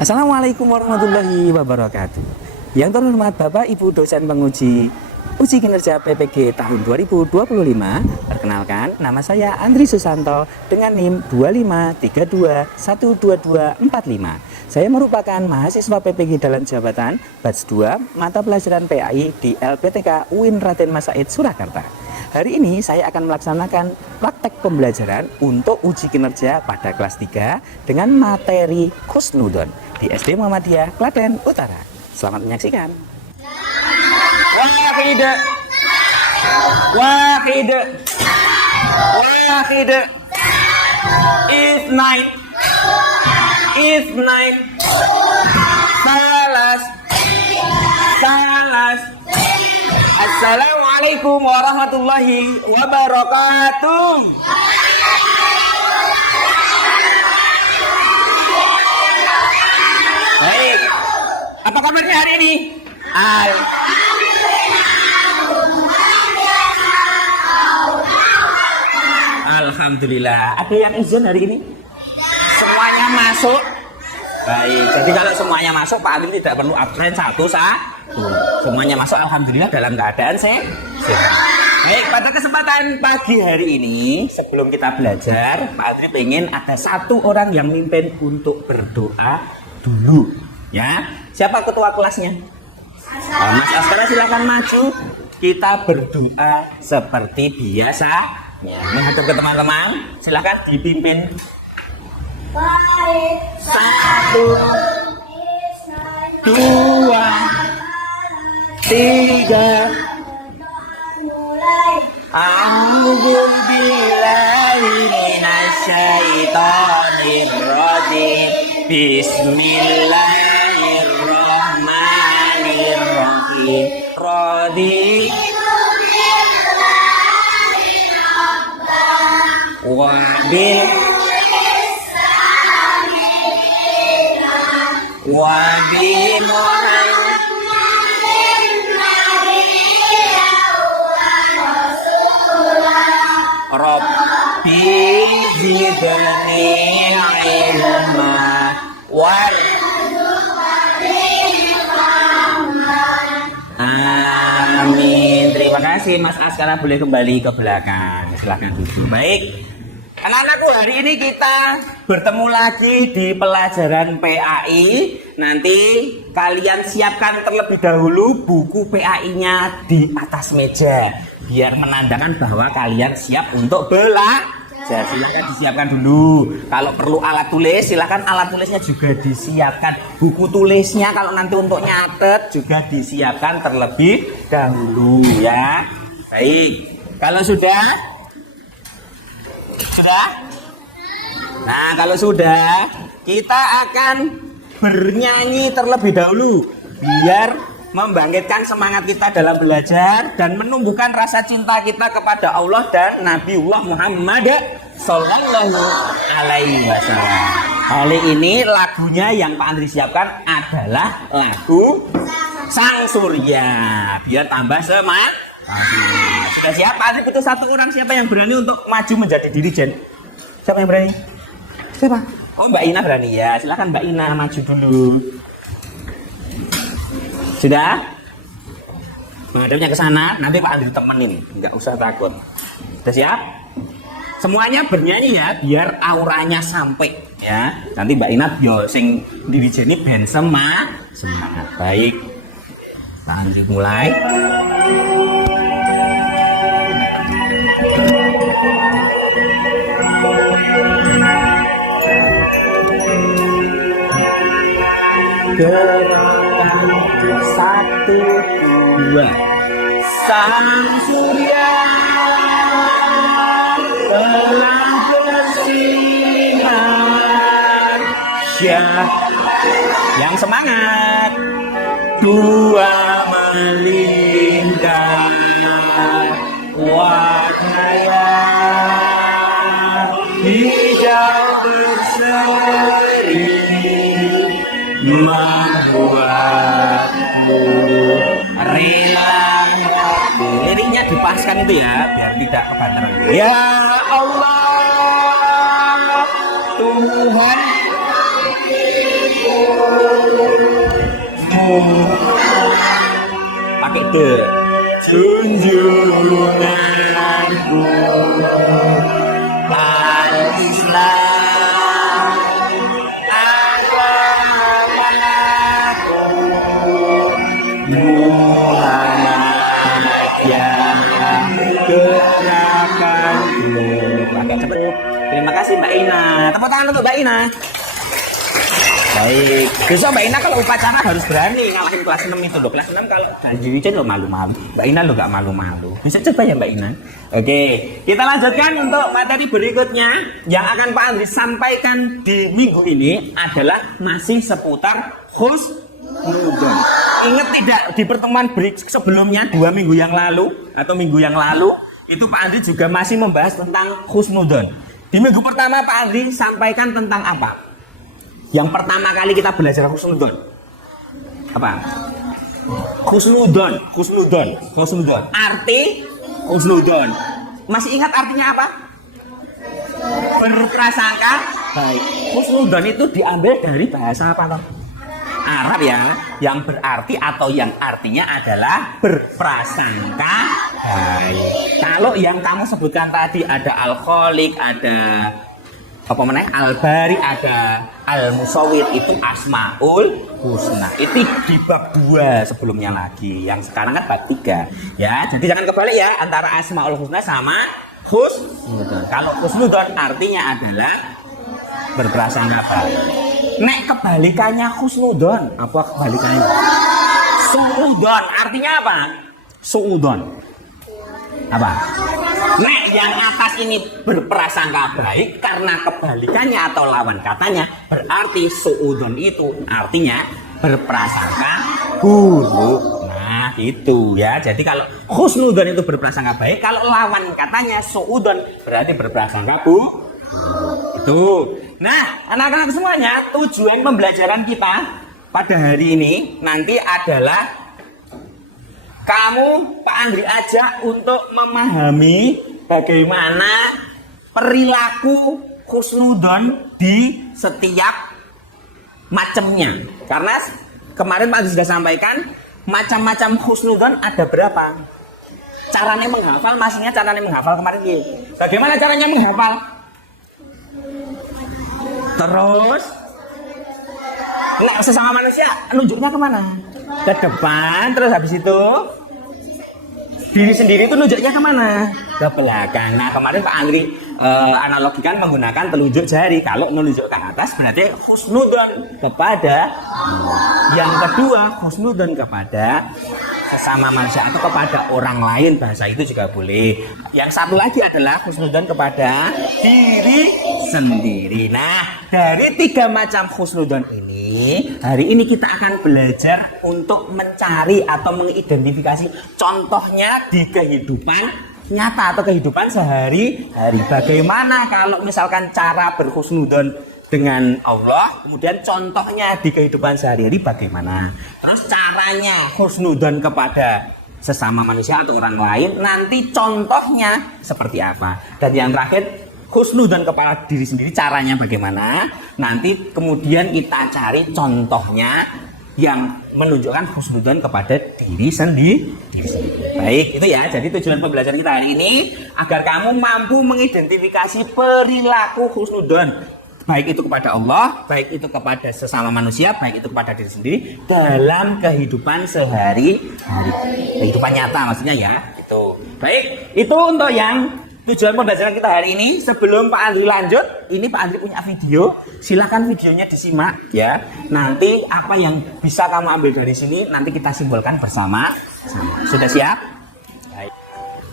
Assalamualaikum warahmatullahi wabarakatuh. Yang terhormat Bapak Ibu dosen penguji uji kinerja PPG tahun 2025. Perkenalkan, nama saya Andri Susanto dengan NIM 253212245. Saya merupakan mahasiswa PPG dalam jabatan batch 2 mata pelajaran PAI di LPTK UIN Raden Mas Said Surakarta. Hari ini saya akan melaksanakan praktek pembelajaran untuk uji kinerja pada kelas 3 dengan materi Kusnudon di SD Muhammadiyah Klaten Utara. Selamat menyaksikan. Wahid, wahid, wahid, isnain, isnain, salas, salas. Assalamualaikum warahmatullahi wabarakatuh. Baik, apa kabarnya hari ini? Alhamdulillah. Ada yang izin hari ini? Semuanya masuk? Baik, jadi kalau semuanya masuk, Pak Amir tidak perlu absen satu. Semuanya masuk, alhamdulillah dalam keadaan sehat. Baik, pada kesempatan pagi hari ini, sebelum kita belajar, Pak Adri pengen ada satu orang yang mimpin untuk berdoa dulu. Ya, siapa ketua kelasnya? Mas Askara silakan maju. Kita berdoa seperti biasa. Ya, menghadap ke teman-teman, silakan dipimpin. Satu, dua, tiga. A'udzubillahi minasyaitonirrajim. Bismillahirrahmanirrahim. Rodi wabil wabil Rabbi zidni ilma war. Amin. Terima kasih Mas Askara, boleh kembali ke belakang. Silahkan duduk. Baik. Anak-anakku, hari ini kita bertemu lagi di pelajaran PAI. Nanti kalian siapkan terlebih dahulu buku PAI-nya di atas meja, biar menandakan bahwa kalian siap untuk belajar. Silakan disiapkan dulu. Kalau perlu alat tulis, silakan alat tulisnya juga disiapkan. Buku tulisnya kalau nanti untuk nyatet juga disiapkan terlebih dahulu ya. Baik. Kalau sudah? Nah, kalau sudah, kita akan bernyanyi terlebih dahulu biar membangkitkan semangat kita dalam belajar dan menumbuhkan rasa cinta kita kepada Allah dan Nabiullah Muhammad Sallallahu Alaihi Wasallam. Kali ini lagunya yang Pak Andri siapkan adalah lagu Sang Surya, biar tambah semangat. Sudah siap? Pak Andri butuh satu orang. Siapa yang berani untuk maju menjadi dirijen? Siapa yang berani? Siapa? Oh, Mbak Ina berani ya. Silakan Mbak Ina maju dulu. Sudah? Menghadapnya ke sana, nanti Pak Andri temenin, nggak usah takut. Sudah siap? Semuanya bernyanyi ya, biar auranya sampai ya. Nanti Mbak Ina yo sing dirijeni ben semangat. Baik. Pak Andri mulai. Gerakan 1, 2. Sang surya telah bersinar. Yang semangat. 2 melingkar warnanya hijau berseri membuatmu rela. Liriknya dipaskan itu ya, biar tidak kebanteran. Ya Allah Tuhan Pakai de. Junjunganku al-Islam agamaku Muhammad ya gerakanku. Agak cepet. Terima kasih Mbak Ina. Tepuk tangan untuk Mbak Ina. Baik, besok Mbak Ina kalau upacara harus berani ngalahin kelas 6 itu loh. Kelas 6 kalau ganjil lo malu-malu. Mbak Ina lo gak malu-malu. Bisa coba ya Mbak Ina. Oke, kita lanjutkan untuk materi berikutnya. Yang akan Pak Andri sampaikan di minggu ini adalah masih seputar husnudon. Ingat tidak di pertemuan break sebelumnya 2 minggu yang lalu atau minggu yang lalu itu Pak Andri juga masih membahas tentang husnudon. Di minggu pertama Pak Andri sampaikan tentang apa? Yang pertama kali kita belajar husnudon. Apa? Husnudon. Arti husnudon. Masih ingat artinya apa? Berprasangka baik. Husnudon itu diambil dari bahasa apa toh? Arab ya, yang berarti atau yang artinya adalah berprasangka baik. Kalau yang kamu sebutkan tadi ada al-khaliq, ada apa namanya al-bari, ada al-musawwir, itu asmaul husna. Itu di bab 2 sebelumnya lagi. Yang sekarang kan bab 3 ya. Jadi jangan kebalik ya antara asmaul husna sama husnudon. Kalau husnudon artinya adalah berprasangka baik. Nek kebalikannya husnudon, apa kebalikannya? Suudon, artinya apa? Suudon. Apa? Nek yang atas ini berprasangka baik karena kebalikannya atau lawan katanya, berarti suudon itu artinya berprasangka buruk. Nah, itu ya. Jadi kalau husnudon itu berprasangka baik, kalau lawan katanya suudon berarti berprasangka buruk. Itu. Nah, anak-anak semuanya, tujuan pembelajaran kita pada hari ini nanti adalah kamu Pak Andri ajak untuk memahami bagaimana perilaku husnudon di setiap macamnya. Karena kemarin Pak Andri sudah sampaikan macam-macam husnudon ada berapa. Caranya menghafal, maksudnya caranya menghafal kemarin ya. Bagaimana caranya menghafal? Terus nek sesama manusia nunjuknya kemana? Ke depan. Terus habis itu diri sendiri itu nunjuknya kemana? Ke belakang. Nah kemarin Pak Andri analogikan menggunakan telunjuk jari. Kalau menunjuk ke atas berarti husnudon kepada yang kedua, husnudon kepada sesama manusia atau kepada orang lain, bahasa itu juga boleh. Yang satu lagi adalah husnudon kepada diri sendiri. Nah, dari 3 macam husnudon ini, hari ini kita akan belajar untuk mencari atau mengidentifikasi contohnya di kehidupan nyata atau kehidupan sehari-hari. Bagaimana kalau misalkan cara berhusnudon dengan Allah, kemudian contohnya di kehidupan sehari-hari bagaimana. Terus caranya husnudon kepada sesama manusia atau orang lain, nanti contohnya seperti apa. Dan yang terakhir, husnudon kepada diri sendiri, caranya bagaimana. Nanti kemudian kita cari contohnya yang menunjukkan husnudon kepada diri sendiri. Baik, itu ya. Jadi tujuan pembelajaran kita hari ini agar kamu mampu mengidentifikasi perilaku husnudon, baik itu kepada Allah, baik itu kepada sesama manusia, baik itu kepada diri sendiri dalam kehidupan sehari-hari, kehidupan nyata maksudnya ya. Itu. Baik, itu untuk yang tujuan pembelajaran kita hari ini. Sebelum Pak Andri lanjut, ini Pak Andri punya video. Silakan videonya disimak ya. Nanti apa yang bisa kamu ambil dari sini nanti kita simpulkan bersama. Sudah siap? Baik.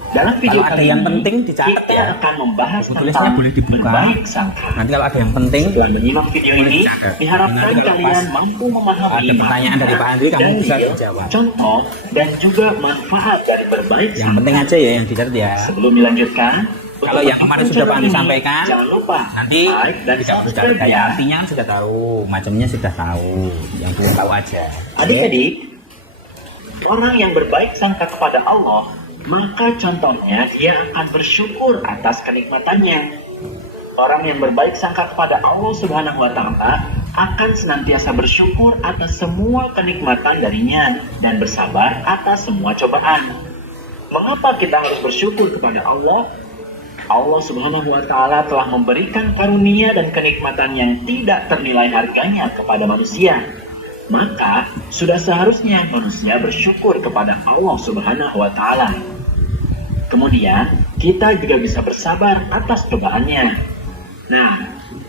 Dalam video kalau ada kali yang ini, penting dicatat kita ya. akan membahas Tulisnya tentang boleh dibuka. berbaik sangka. Nanti kalau ada yang penting, Setelah menyimak video ini, dicatat. diharapkan Nanti kalau kalian pas mampu memahami ada pertanyaan dari Pak Andri, kamu dalil, bisa menjawab. contoh, dan juga manfaat dari berbaik Yang sangka. penting aja ya yang dicatat ya. Sebelum dilanjutkan, Kalau yang kemarin sudah Pak Andri sampaikan, jangan lupa nanti like dan tidak perlu subscribe kayak ya. artinya kan sudah tahu, macamnya sudah tahu, yang belum tahu aja. Adik-adik, orang yang berbaik sangka kepada Allah, maka contohnya dia akan bersyukur atas kenikmatannya. Orang yang berbaik sangka kepada Allah Subhanahu wa Ta'ala akan senantiasa bersyukur atas semua kenikmatan darinya dan bersabar atas semua cobaan. Mengapa kita harus bersyukur kepada Allah? Allah Subhanahu wa Ta'ala telah memberikan karunia dan kenikmatan yang tidak ternilai harganya kepada manusia. Maka sudah seharusnya manusia bersyukur kepada Allah Subhanahu wa Ta'ala. Kemudian kita juga bisa bersabar atas cobaannya. Nah,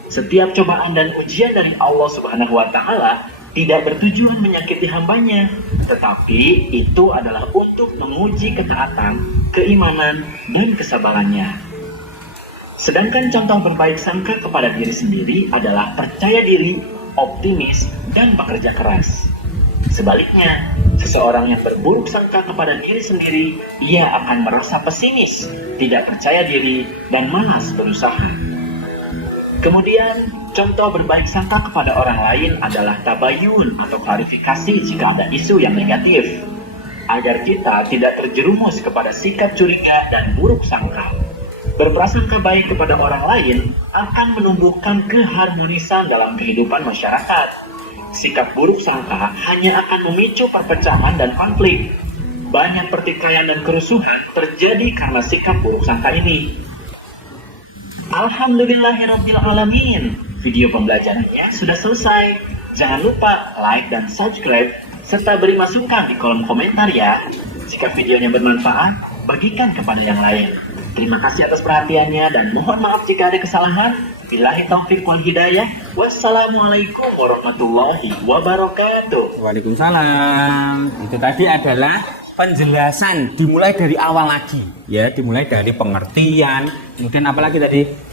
setiap cobaan dan ujian dari Allah Subhanahu wa Ta'ala tidak bertujuan menyakiti hambanya, tetapi itu adalah untuk menguji ketaatan, keimanan, dan kesabarannya. Sedangkan contoh berbaik sangka kepada diri sendiri adalah percaya diri, optimis, dan bekerja keras. Sebaliknya, seseorang yang berburuk sangka kepada diri sendiri, ia akan merasa pesimis, tidak percaya diri, dan malas berusaha. Kemudian, contoh berbaik sangka kepada orang lain adalah tabayun atau klarifikasi jika ada isu yang negatif, agar kita tidak terjerumus kepada sikap curiga dan buruk sangka. Berprasangka baik kepada orang lain akan menumbuhkan keharmonisan dalam kehidupan masyarakat. Sikap buruk sangka hanya akan memicu perpecahan dan konflik. Banyak pertikaian dan kerusuhan terjadi karena sikap buruk sangka ini. Alhamdulillahirrabbilalamin. Video pembelajarannya sudah selesai. Jangan lupa like dan subscribe, serta beri masukan di kolom komentar ya. Jika videonya bermanfaat, bagikan kepada yang lain. Terima kasih atas perhatiannya dan mohon maaf jika ada kesalahan. Billahi taufiq wal hidayah. Wassalamualaikum warahmatullahi wabarakatuh. Waalaikumsalam. Itu tadi adalah penjelasan dimulai dari awal lagi, ya, dimulai dari pengertian. Kemudian apalagi tadi?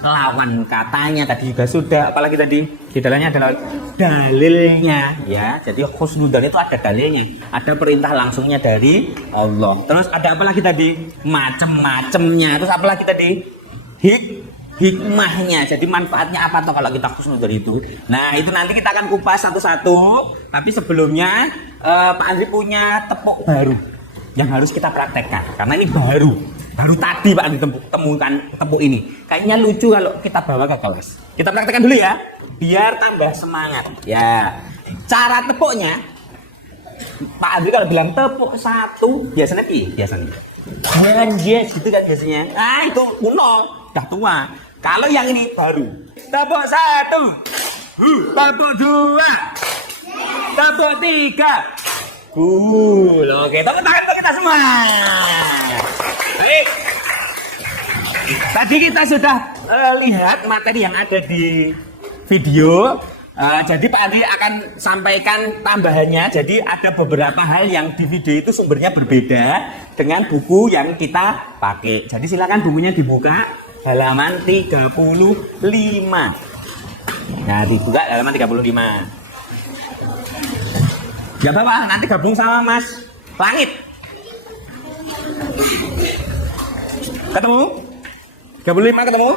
Lawan katanya tadi juga sudah. Apalagi tadi? Di dalamnya adalah dalilnya, ya. Jadi husnudzon itu ada dalilnya, ada perintah langsungnya dari Allah. Terus ada apa lagi tadi? Macem-macemnya. Terus apa lagi tadi? Hikmahnya. Jadi manfaatnya apa tuh kalau kita husnudzon itu? Nah, itu nanti kita akan kupas satu-satu. Tapi sebelumnya Pak Andri punya tepuk baru yang harus kita praktekkan, karena ini baru tadi Pak Andri temukan tepuk ini. Kayaknya lucu kalau kita bawa ke kelas. Kita praktekkan dulu ya, biar tambah semangat. Ya, cara tepuknya Pak Andri kalau bilang tepuk satu biasanya yes gitu kan biasanya. Ah, itu kuno, udah tua. Kalau yang ini baru, tepuk satu, tepuk dua, tepuk tiga. Oke, tepuk tangan untuk kita semua. Baik. Tadi kita sudah lihat materi yang ada di video. Jadi Pak Andri akan sampaikan tambahannya. Jadi ada beberapa hal yang di video itu sumbernya berbeda dengan buku yang kita pakai. Jadi silakan bukunya dibuka halaman 35. Nah, dibuka halaman 35. Gak apa-apa, nanti gabung sama Mas Langit. Ketemu? 35 ketemu?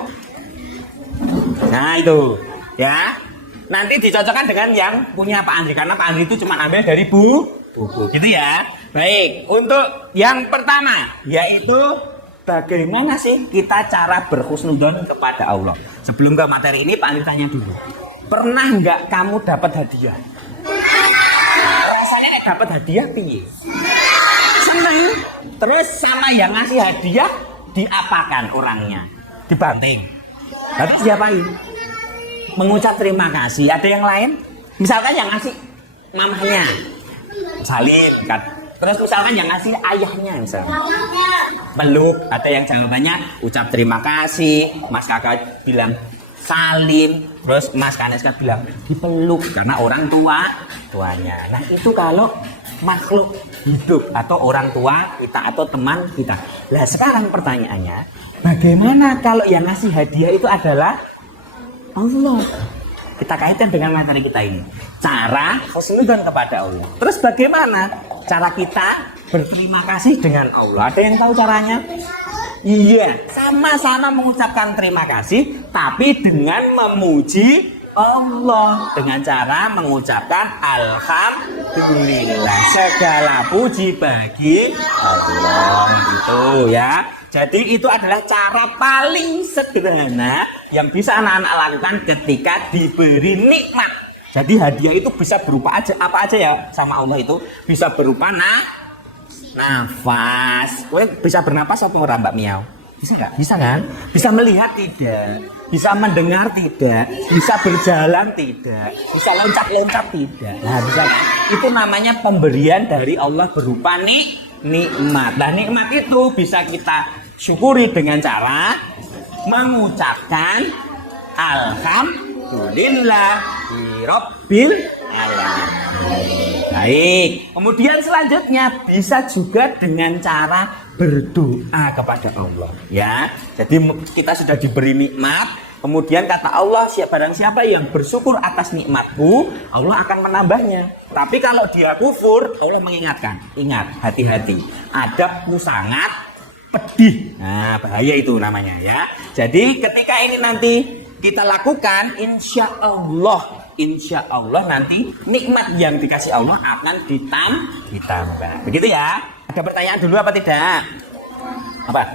Nah, itu ya. Nanti dicocokkan dengan yang punya Pak Andri, karena Pak Andri itu cuma ambil dari buku gitu ya. Baik, untuk yang pertama yaitu bagaimana sih kita cara berhusnudzon kepada Allah. Sebelum ke materi ini, Pak Andri tanya dulu, pernah nggak kamu dapat hadiah? Rasanya dapat hadiah piye? Seneng. Terus sama yang ngasih hadiah diapakan orangnya? Dibanting. Lalu diapain? Mengucap terima kasih. Ada yang lain? Misalkan yang ngasih mamanya salin kan. Terus misalkan yang ngasih ayahnya misalnya peluk. Ada yang jawabannya ucap terima kasih. Mas kakak bilang salim. Terus Mas Kaneska bilang dipeluk karena orang tuanya. Nah, itu kalau makhluk hidup atau orang tua kita atau teman kita. Nah, sekarang pertanyaannya, bagaimana kalau yang ngasih hadiah itu adalah Allah? Kita kaitkan dengan materi kita ini. Cara husnudzon kepada Allah. Terus bagaimana cara kita berterima kasih dengan Allah? Ada yang tahu caranya? Iya, sama-sama mengucapkan terima kasih, tapi dengan memuji Allah dengan cara mengucapkan alhamdulillah, segala puji bagi Allah, itu ya. Jadi itu adalah cara paling sederhana yang bisa anak-anak lakukan ketika diberi nikmat. Jadi hadiah itu bisa berupa apa aja ya sama Allah itu, bisa berupa nafas. Kowe bisa bernapas apa ora Mbak Miau? Bisa nggak? Bisa kan? Bisa melihat tidak? Bisa mendengar tidak? Bisa berjalan tidak? Bisa loncat-loncat tidak? Nah, bisa kan? Itu namanya pemberian dari Allah berupa nikmat. Nah, nikmat itu bisa kita syukuri dengan cara mengucapkan alhamdulillah rabbil alamin. Baik. Kemudian selanjutnya bisa juga dengan cara berdoa kepada Allah, ya. Jadi kita sudah diberi nikmat, kemudian kata Allah, barang siapa yang bersyukur atas nikmatku, Allah akan menambahnya. Tapi kalau dia kufur, Allah mengingatkan, ingat, hati-hati, adabku sangat pedih. Nah, bahaya itu namanya, ya. Jadi ketika ini nanti kita lakukan, insya Allah nanti nikmat yang dikasih Allah akan ditambah. Begitu ya. Ada pertanyaan dulu apa tidak? Apa?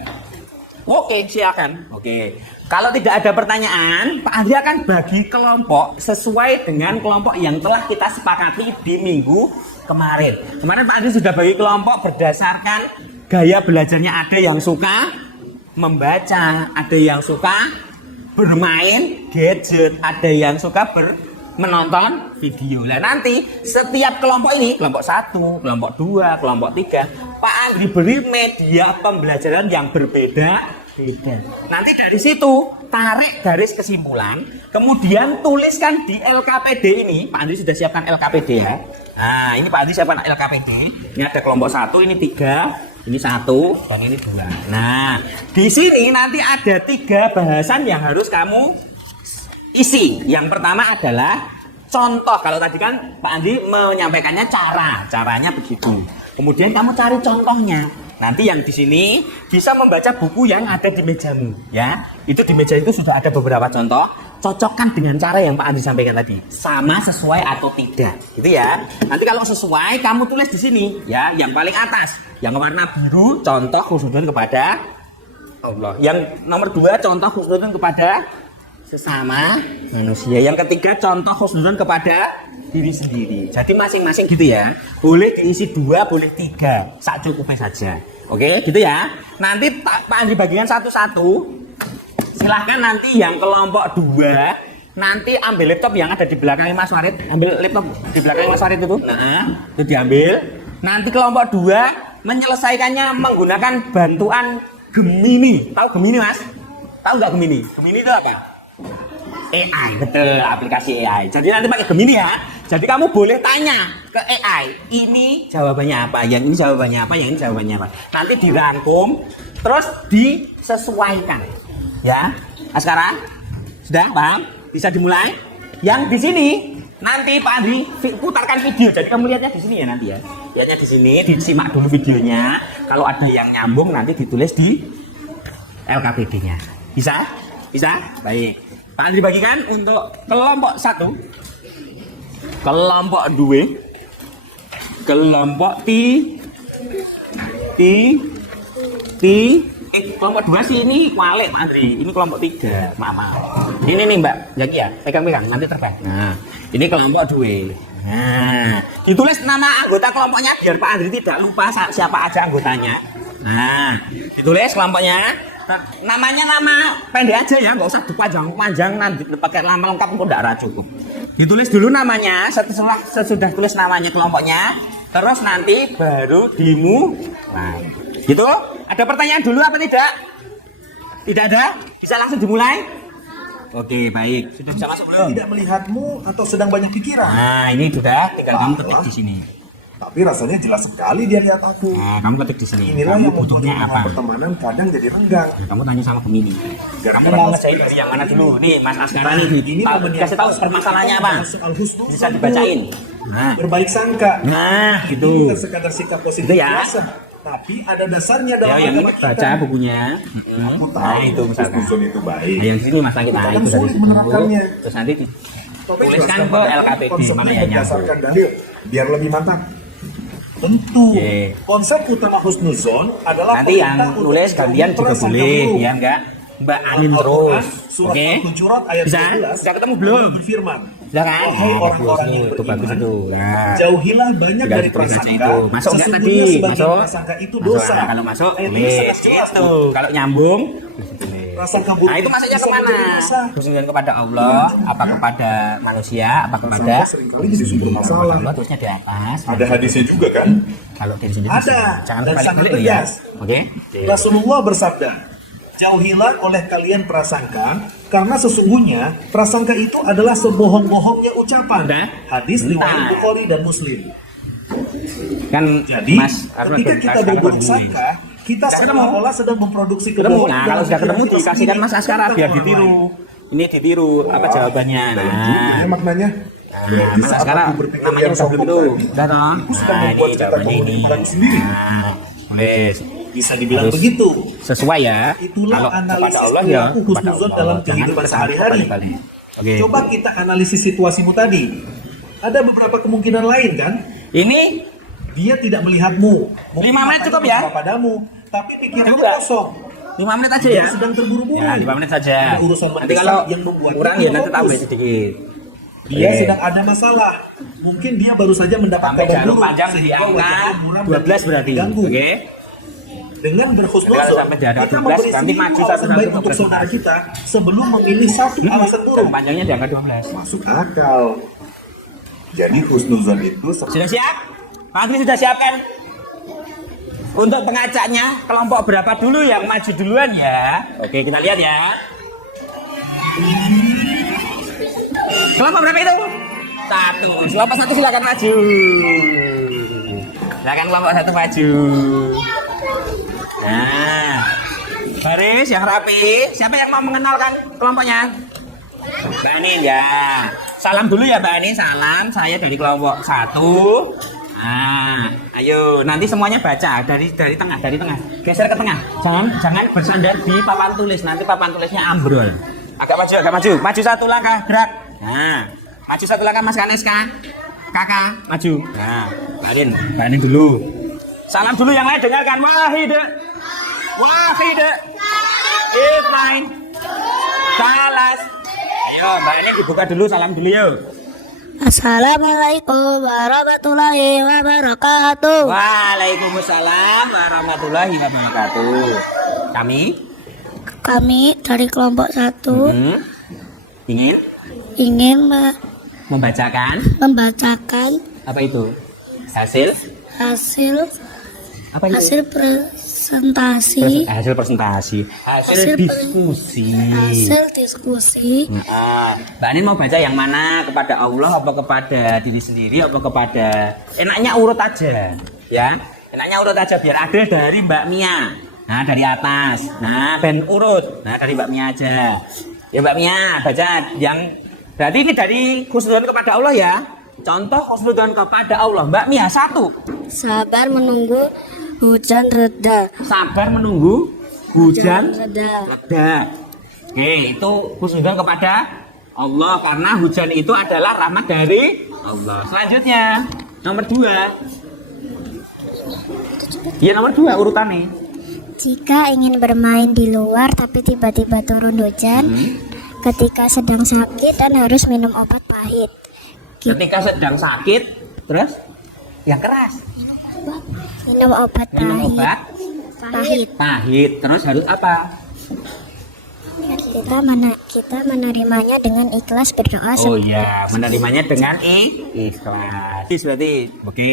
Oke, silakan. Oke. Kalau tidak ada pertanyaan, Pak Andri akan bagi kelompok sesuai dengan kelompok yang telah kita sepakati di minggu kemarin. Kemarin Pak Andri sudah bagi kelompok berdasarkan gaya belajarnya. Ada yang suka membaca, ada yang suka bermain gadget, ada yang suka menonton video. Nah, nanti setiap kelompok ini, kelompok 1, kelompok 2, kelompok 3, Pak Andri beri media pembelajaran yang berbeda. Nanti dari situ tarik garis kesimpulan, kemudian tuliskan di LKPD ini. Pak Andri sudah siapkan LKPD ya. Nah, ini Pak Andri siapkan LKPD. Ini ada kelompok 1, ini 3, ini 1, dan ini 2. Nah, di sini nanti ada 3 bahasan yang harus kamu isi. Yang pertama adalah contoh. Kalau tadi kan Pak Andi menyampaikannya caranya begitu. Kemudian kamu cari contohnya. Nanti yang di sini bisa membaca buku yang ada di mejamu, ya. Itu di meja itu sudah ada beberapa contoh. Cocokkan dengan cara yang Pak Andi sampaikan tadi. Sama sesuai atau tidak, gitu ya. Nanti kalau sesuai kamu tulis di sini, ya. Yang paling atas, yang warna biru, contoh khusnudon kepada Allah. Yang nomor 2 contoh khusnudon kepada sesama manusia. Yang ketiga contoh khusnudon kepada diri sendiri. Jadi masing-masing gitu ya. Boleh diisi 2, boleh 3, secukupnya saja. Oke, gitu ya. Nanti Pak Andi bagikan satu-satu. Silahkan nanti yang kelompok 2 nanti ambil laptop yang ada di belakang Mas Warid. Ambil laptop di belakang Mas Warid itu. Nah, itu diambil. Nanti kelompok 2 menyelesaikannya menggunakan bantuan Gemini. Tahu Gemini, Mas? Tahu nggak Gemini? Gemini itu apa? AI, betul, aplikasi AI. Jadi nanti pakai Gemini ya. Jadi kamu boleh tanya ke AI, ini jawabannya apa, yang ini jawabannya apa, yang ini jawabannya apa. Nanti dirangkum, terus disesuaikan. Ya, Askara, sudah paham? Bisa dimulai? Yang di sini nanti Pak Andri putarkan video. Jadi kamu lihatnya di sini ya nanti ya. Lihatnya di sini, disimak dulu videonya. Kalau ada yang nyambung nanti ditulis di LKPD-nya. Bisa? Bisa? Baik. Pak Andri bagikan untuk kelompok 1, kelompok 2, kelompok kelompok 2 sih ini kualik Pak Andri. Ini kelompok 3, maaf. Ini nih Mbak Jaki ya, pegang-pegang nanti terbang. Nah, ini kelompok 2. Nah, ditulis nama anggota kelompoknya biar Pak Andri tidak lupa siapa aja anggotanya. Nah, ditulis kelompoknya. Nah, namanya nama pendek aja ya, nggak usah dipanjang-panjang, nanti pakai nama lengkap kok tidak cukup. Ditulis dulu namanya, sesudah tulis namanya kelompoknya, terus nanti baru dimulai. Gitu? Ada pertanyaan dulu apa tidak? Tidak ada? Bisa langsung dimulai? Oke, baik. Sudah bisa masuk belum? Tidak melihatmu atau sedang banyak pikiran. Nah, ini sudah, tinggal kamu ketik di sini. Tapi rasanya jelas sekali dia lihat aku. Nah, kamu ketik di sini. Inilah Kamu yang butuhnya membuat apa? pertemanan kadang jadi renggang. Nah, kamu tanya sama Gemini. Kamu Gara-gara mau Mas ngejain dari yang mana dulu? Nih, Mas Askara nih. Ini Kasih tahu permasalahannya apa? Al-Husnul Bisa dibacain. Nah, berbaik sangka. nah, Ini gitu. bukan sekadar sikap positif Itu ya. biasa, tapi ada dasarnya Ya, dalam yang ini agama kita. baca bukunya. Aku tahu Nah, itu misalkan. husnuzon itu baik. Nah, yang sini Mas Langit. Nah, Kadang itu dari sulit situ. menerapkannya. Terus nanti Tapi tuliskan jelaskan ke baik LKPD konsepnya mana yang nyambung. berdasarkan dalil biar lebih mantap. Tentu. Oke. Konsep utama husnuzon adalah Nanti yang perintah untuk nulis menjauhi kalian juga prasangka boleh, buruk. ya enggak? Mbak Anin terus. Surat Oke. Al-Hujurat ayat Bisa? 12. Sudah ketemu belum? Allah berfirman, Udah kan? Wahai orang-orang yang itu bagus beriman, itu. Nah. jauhilah banyak Sudah dari ditulis aja prasangka. itu. Masuk nggak tadi? Sesungguhnya sebagian Masuk. prasangka itu Masuk. dosa. Nah, kalau masuk, Ayat ini tulis. sangat jelas tuh. Tuh, kalau nyambung, Prasangka buruk nah itu maksudnya bisa kemana? menjadi dosa. Husnuzon kepada Allah, apa kepada manusia, apa kepada Prasangka seringkali jadi sumber masalah. Allah, terusnya di atas. Ada hadisnya juga kan? Kalau diri sendiri Ada, jangan dan kembali sangat dulu ya. tegas. Oke. Rasulullah bersabda, jauhilah oleh kalian prasangka, karena sesungguhnya prasangka itu adalah sebohong-bohongnya ucapan. Udah. Hadis riwayat Nah. Bukhari dan Muslim. Kan Jadi, Mas Arman ketika belum kita kasih berburuk kabar sangka, kita Sudah ketemu? seolah-olah sedang memproduksi ketemu. kebohongan. Nah, dalam kalau sudah ketemu pikiran kita dikasihkan sendiri Mas Askara tentang biar orang ditiru. lain. Ini ditiru apa jawabannya. Ini maknanya. Nah, Mas Askara namanya udah belum itu. Udah toh? Aku sedang Nah, membuat ini cerita jawabannya ini. kehidupan sendiri. Nah, tulis. Bisa dibilang Harus begitu. Sesuai ya. Itulah Kalau analisis kepada Allah ya, perilaku kepada husnuzon Allah. dalam Jangan kehidupan sehari-hari. berkali-kali. Oke. Coba kita analisis situasimu tadi. Ada beberapa kemungkinan lain kan? Ini Dia tidak melihatmu. 5 menit cukup ya? Padamu, tapi pikirannya Cukup nggak? kosong. 5 menit aja Dia ya. sedang terburu-buru. Ya, 5 menit saja. Ada urusan Nanti mendesak kalau yang membuat kurang dia ya nanti fokus. tambah sedikit. Dia Oke. sedang ada masalah. Mungkin dia baru saja mendapat Sampai kabar jarum buruk panjang di sehingga angka wajahnya muram dan 12 berarti. diganggu. Oke. Dengan Kalau berhusnuzon, sampai di angka kita 12, memberi nanti semua maju alasan satu-satu baik ke untuk belas. saudara kita sebelum memilih satu alasan Dan buruk. panjangnya di angka 12. Masuk akal. Jadi husnuzon itu Sudah siap? Pak Andri sudah siap kan? Untuk pengajaknya kelompok berapa dulu yang maju duluan ya? Oke, kita lihat ya. Kelompok berapa itu? 1. Kelompok 1 silakan maju. Silakan kelompok 1 maju. Nah, baris yang rapi. Siapa yang mau mengenalkan kelompoknya? Mbak Anin ya. Salam dulu ya Mbak Anin. Salam. Saya dari kelompok 1. Nah, ayo nanti semuanya baca dari tengah, geser ke tengah. Jangan bersandar di papan tulis, nanti papan tulisnya ambrol. Agak maju satu langkah, gerak. Nah, maju satu langkah Mas Kaneska, kakak maju. Nah, Mbak Anin dulu. Salam dulu yang lain dengarkan. Wahide, Ifrain, Salas. Ayo Mbak Anin dibuka dulu, salam dulu yuk. Assalamualaikum warahmatullahi wabarakatuh. Waalaikumsalam warahmatullahi wabarakatuh. Kami Dari kelompok 1 ingin ingin membacakan membacakan apa itu? Hasil hasil apa itu? hasil presentasi, Hasil presentasi, hasil Hasil diskusi. hasil diskusi. Nah, Mbak Anin mau baca yang mana? Kepada Allah apa kepada diri sendiri apa kepada enaknya urut aja ya. Enaknya urut aja biar adil dari Mbak Mia. Nah, dari atas. Nah, ben urut. Nah, dari Mbak Mia aja. Ya Mbak Mia baca yang berarti ini dari husnuzon kepada Allah ya. Contoh husnuzon kepada Allah. Mbak Mia 1. Sabar menunggu hujan reda. Sabar menunggu hujan reda. reda. Oke, itu husnuzon kepada Allah karena hujan itu adalah rahmat dari Allah. Selanjutnya nomor 2. Ya nomor 2 urutannya. Jika ingin bermain di luar tapi tiba-tiba turun hujan, ketika sedang sakit dan harus minum obat pahit. Ketika sedang sakit, terus yang keras. Minum obat Minum pahit. obat pahit. Terus harus apa? Kita menerimanya dengan ikhlas berdoa. Oh iya, menerimanya dengan ikhlas. Berarti, oke.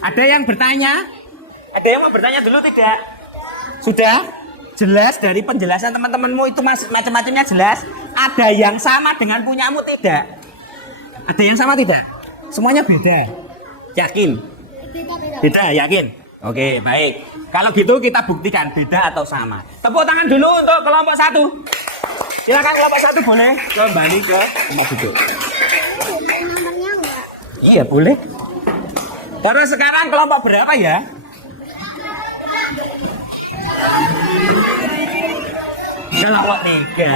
Ada yang bertanya? Ada yang mau bertanya dulu tidak? Sudah? Jelas dari penjelasan teman-temanmu itu macam-macamnya jelas? Ada yang sama dengan punyamu tidak? Ada yang sama tidak? Semuanya beda? Yakin? Beda, yakin? Oke, baik. Kalau gitu kita buktikan beda atau sama. Tepuk tangan dulu untuk kelompok 1. Silakan kelompok 1 boleh kembali ke tempat duduk. Iya, boleh. Terus sekarang kelompok berapa ya? Kelompok 3.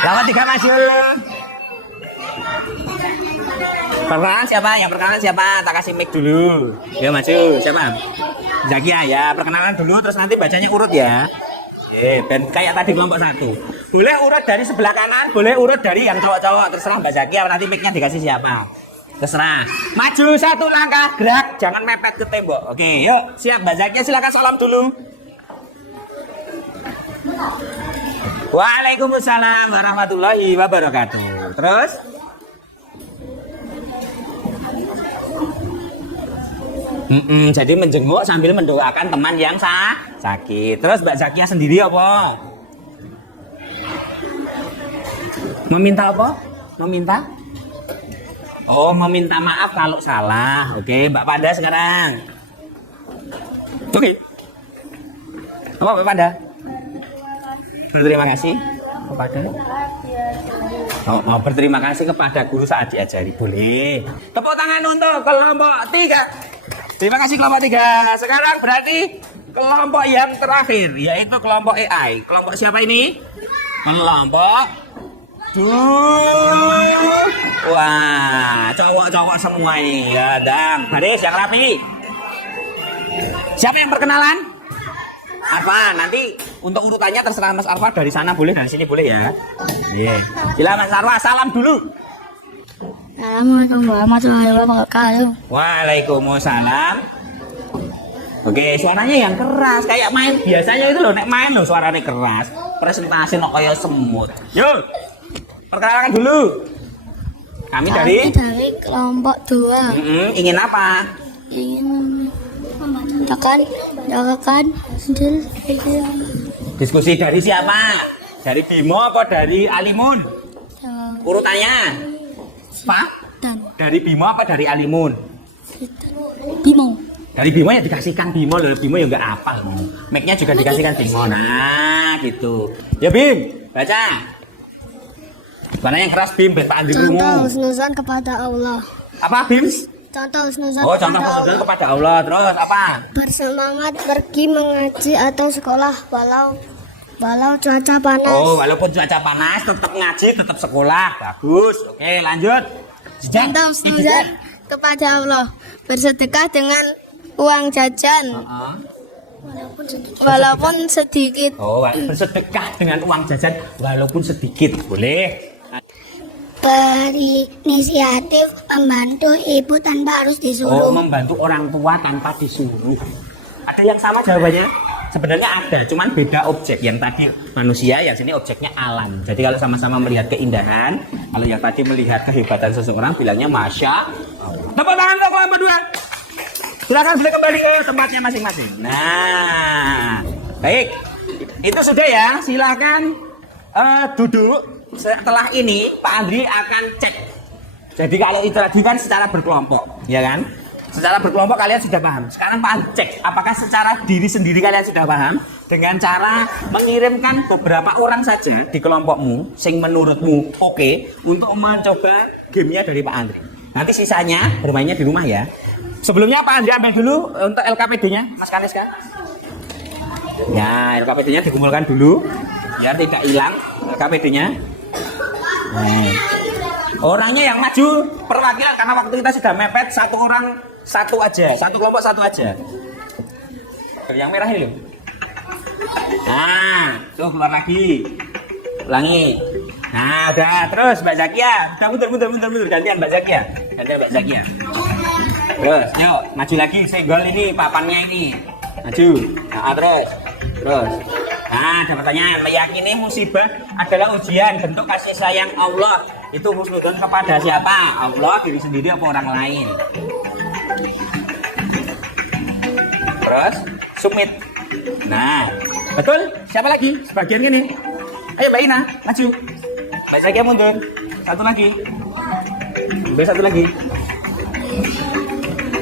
Kelompok 3 maju. Perkenalan siapa? Yang perkenalan siapa? Tak kasih mic dulu. Ya maju. Siapa? Zakia ya. Perkenalan dulu terus nanti bacanya urut ya. Ben kayak tadi kelompok 1. Boleh urut dari sebelah kanan, boleh urut dari yang cowok-cowok. Terserah Mbak Zakia nanti mic-nya dikasih siapa. Terserah. Maju 1 langkah, gerak, jangan mepet ke tembok. Oke, yuk. Siap Mbak Zakia, silakan salam dulu. Waalaikumsalam warahmatullahi wabarakatuh. Terus? Jadi menjenguk sambil mendoakan teman yang sakit. Terus Mbak Zakia sendiri apa? Meminta apa? Meminta? Oh, meminta maaf kalau salah. Oke, Mbak Panda sekarang. Oke. Apa Mbak Panda? Berterima kasih kepada mau berterima kasih kepada guru saat diajari. Boleh. Tepuk tangan untuk kelompok 3. Terima kasih kelompok 3. Sekarang berarti kelompok yang terakhir, yaitu kelompok AI. Kelompok siapa ini? Kelompok Wah, cowok-cowok semua ini. Ya, dan baris yang rapi. Siapa yang perkenalan? Arfa, nanti untuk urutannya terserah Mas Arfa, dari sana boleh, dari sini boleh ya. Iya. Silakan Mas Arfa, salam dulu. Assalamualaikum warahmatullahi wabarakatuh. Waalaikumsalam. Oke, suaranya yang keras kayak main biasanya itu loh, nek main loh suaranya keras. Presentasi no kayak semut. Yuk. Perkenalkan dulu. Kami dari kelompok 2. Ingin apa? Ingin menjaga Diskusi dari siapa? Dari Bimo apa dari Alimun? Urutannya? Pak? Dari Bimo apa dari Alimun? Bimo. Dari Bimo ya dikasihkan Bimo loh. Bimo ya nggak apa. Mic-nya juga dikasihkan Bimo. Nah, gitu. Ya Bim, baca. Mana yang keras Bim, biar Pak Andi Contoh husnuzon kepada Allah. Apa Bim? Contoh husnuzon kepada Allah. Terus apa? Bersemangat pergi mengaji atau sekolah walau cuaca panas. Oh, walaupun cuaca panas tetap ngaji, tetap sekolah. Bagus. Oke, lanjut. Contoh husnuzon kepada Allah. Bersedekah dengan uang jajan. Walaupun sedikit. Oh, bersedekah dengan uang jajan walaupun sedikit. Boleh. Berinisiatif membantu ibu tanpa harus Oh, disuruh. membantu orang tua tanpa disuruh. Ada yang sama jawabannya? Sebenarnya ada, cuman beda objek. Yang tadi manusia, yang sini objeknya alam. Jadi kalau sama-sama melihat keindahan, kalau yang tadi melihat kehebatan seseorang, bilangnya Masya Allah. Tepuk tangan untuk kelompok 2. Silakan boleh kembali ke tempatnya masing-masing. Nah, baik. Itu sudah ya. Silakan duduk. Setelah ini Pak Andri akan cek. Jadi kalau itu tadi kan secara berkelompok, ya kan? Secara berkelompok kalian sudah paham. Sekarang Pak Andri cek apakah secara diri sendiri kalian sudah paham dengan cara mengirimkan beberapa orang saja di kelompokmu, sing menurutmu oke, untuk mencoba gamenya dari Pak Andri. Nanti sisanya bermainnya di rumah ya. Sebelumnya Pak Andri ambil dulu untuk LKPD-nya, Mas Kaneska. Ya, LKPD-nya dikumpulkan dulu, ya tidak hilang LKPD-nya. Nah, orangnya yang maju perwakilan karena waktu kita sudah mepet, satu orang satu aja, satu kelompok satu aja. Yang merah ini loh. Nah, tuh keluar lagi, ulangi. Nah, udah terus Mbak Zakia, udah mundur gantian Mbak Zakia, Mbak Zakia. Terus, yuk maju lagi, senggol ini papannya ini, maju. Nah, terus. Nah, ada pertanyaan, meyakini musibah adalah ujian bentuk kasih sayang Allah. Itu husnudzon kepada siapa? Allah, diri sendiri apa orang lain? Terus, submit. Nah, betul? Siapa lagi? Sebagian gini. Ayo Mbak Ina, maju. Mbak Zakia mundur. Satu lagi. Satu lagi.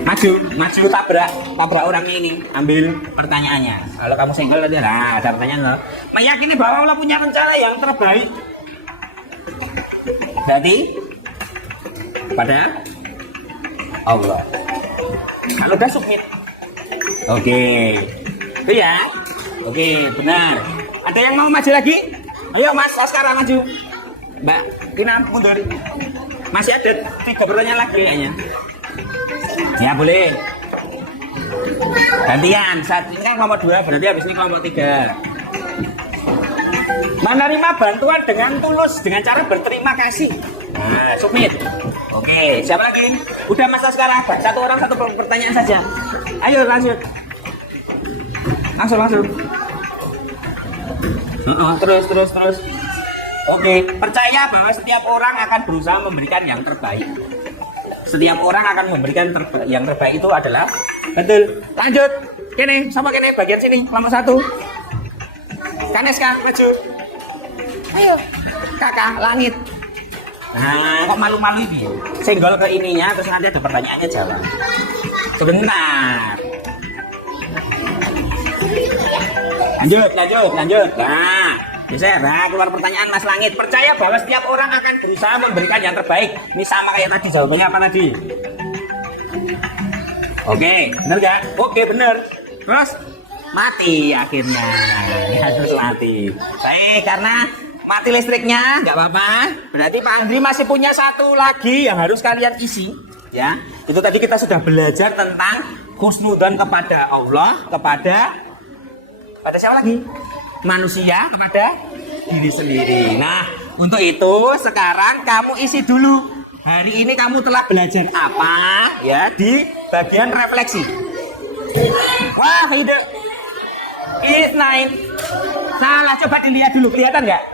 Maju tabrak orang ini, ambil pertanyaannya. Kalau kamu senggol tadi, nah ada pertanyaan loh. Meyakini bahwa Allah punya rencana yang terbaik. Berarti pada Allah. Kalau udah submit. Oke. Itu ya. Oke, benar. Ada yang mau maju lagi? Ayo Mas sekarang maju. Mbak Tina mundur. Masih ada 3 pertanyaan lagi kayaknya. Ya boleh. Gantian. Saat ini kan kelompok 2, berarti habis ini kelompok 3. Menerima bantuan dengan tulus dengan cara berterima kasih. Nah, submit. Oke, siapa lagi? Udah masa sekarang apa? Satu orang satu pertanyaan saja. Ayo lanjut. Langsung. Terus. Oke, percaya bahwa setiap orang akan berusaha memberikan yang terbaik. Setiap orang akan memberikan yang terbaik itu adalah betul. Lanjut. Kene, sama kene bagian sini, nomor 1. Kaneska, maju. Ayo, kakak, langit. Nah, kok malu-malu ini? Senggol ke ininya, terus nanti ada pertanyaannya jawab. Sebentar. Lanjut. Nah, bisa keluar pertanyaan Mas Langit. Percaya bahwa setiap orang akan berusaha memberikan yang terbaik. Ini sama kayak tadi, jawabannya apa tadi? Oke, bener gak? Oke, bener. Terus mati akhirnya. Ya, terus mati. Baik, karena mati listriknya, nggak apa-apa. Berarti Pak Andri masih punya satu lagi yang harus kalian isi. Ya, itu tadi kita sudah belajar tentang husnudzon kepada Allah, kepada siapa lagi? Manusia, kepada diri sendiri. Nah, untuk itu sekarang kamu isi dulu. Hari ini kamu telah belajar apa? Ya, di bagian refleksi. Wah, hidup is nine. Salah, coba dilihat dulu, kelihatan nggak?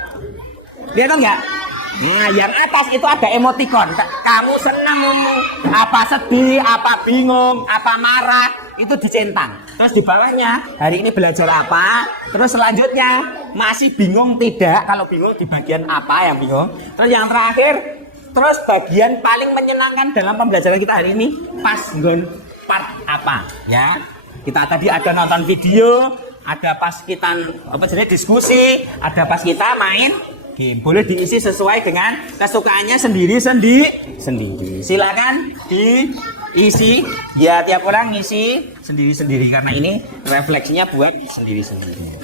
Nah, yang atas itu ada emoticon. Kamu senang, apa sedih, apa bingung, apa marah, itu dicentang. Terus di bawahnya, hari ini belajar apa? Terus selanjutnya, masih bingung tidak? Kalau bingung di bagian apa yang bingung? Terus yang terakhir, terus bagian paling menyenangkan dalam pembelajaran kita hari ini, pas part apa? Ya, kita tadi ada nonton video, ada pas kita diskusi, ada pas kita main game. Boleh diisi sesuai dengan kesukaannya sendiri-sendiri. Silakan diisi. Ya, tiap orang ngisi sendiri-sendiri karena ini refleksinya buat sendiri-sendiri.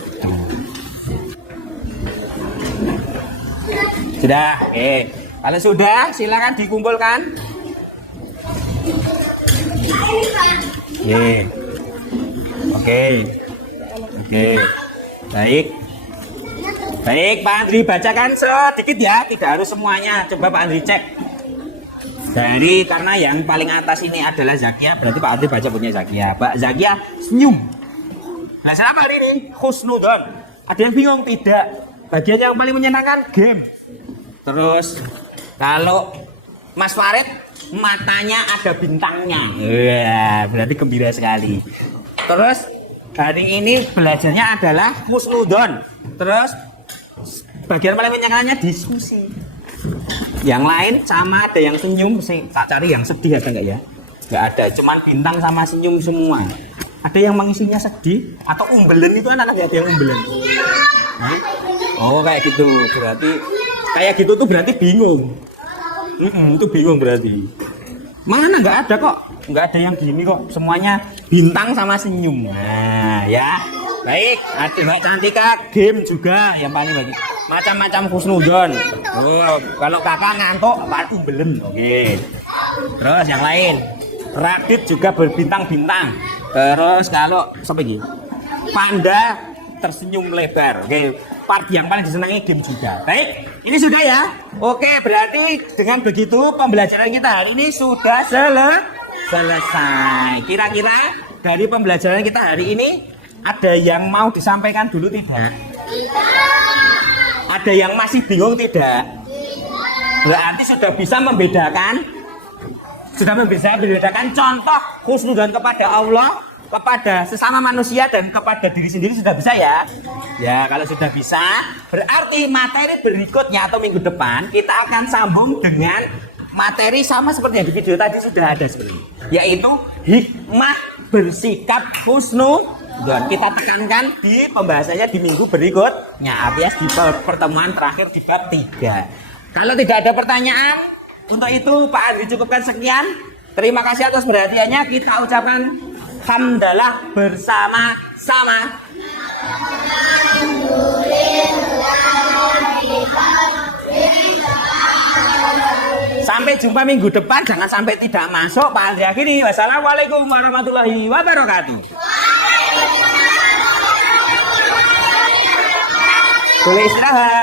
Sudah? Kalau sudah, silakan dikumpulkan. Oke. Baik, Pak Andri bacakan sedikit ya, tidak harus semuanya. Coba Pak Andri cek. Karena yang paling atas ini adalah Zakia, berarti Pak Andri baca punya Zakia. Mbak Zakia senyum. Nah, siapa hari ini? Husnudzon. Ada yang bingung? Tidak. Bagian yang paling menyenangkan game. Terus kalau Mas Farid matanya ada bintangnya. Berarti gembira sekali. Terus hari ini belajarnya adalah husnudzon. Terus bagian paling menyenangkannya diskusi. Yang lain sama, ada yang senyum, tak cari yang sedih ada nggak ya? Nggak ada, cuman bintang sama senyum semua. Ada yang mengisinya sedih atau umbelen, itu anak nggak ada yang umbelen. Hah? Oh, kayak gitu, berarti kayak gitu tuh berarti bingung. Itu bingung berarti. Mana nggak ada kok, nggak ada yang gini kok, semuanya bintang sama senyum. Nah, ya. Baik, ada Mbak Cantika, game juga yang paling bagus. Macam-macam husnudzon. Oh, kalau kakak ngantuk, Pak umbelen. Oke. Terus yang lain, Radit juga berbintang-bintang. Terus kalau sampai gini, Panda tersenyum lebar. Oke. Part yang paling disenangi game juga. Baik, ini sudah ya. Oke, berarti dengan begitu pembelajaran kita hari ini sudah selesai. Kira-kira dari pembelajaran kita hari ini ada yang mau disampaikan dulu tidak? Ada yang masih bingung tidak? Berarti sudah bisa membedakan contoh husnudzon kepada Allah, kepada sesama manusia dan kepada diri sendiri sudah bisa ya? Ya, kalau sudah bisa, berarti materi berikutnya atau minggu depan kita akan sambung dengan materi sama seperti yang di video tadi sudah ada sebenarnya, yaitu hikmah bersikap husnudzon. Kita tekankan di pembahasannya di minggu berikutnya, alias di pertemuan terakhir di bab 3. Kalau tidak ada pertanyaan, untuk itu Pak Andri cukupkan sekian. Terima kasih atas perhatiannya. Kita ucapkan hamdalah bersama-sama. Sampai jumpa minggu depan, jangan sampai tidak masuk. Pak Andri akhiri. Wassalamualaikum warahmatullahi wabarakatuh. Boleh istirahat.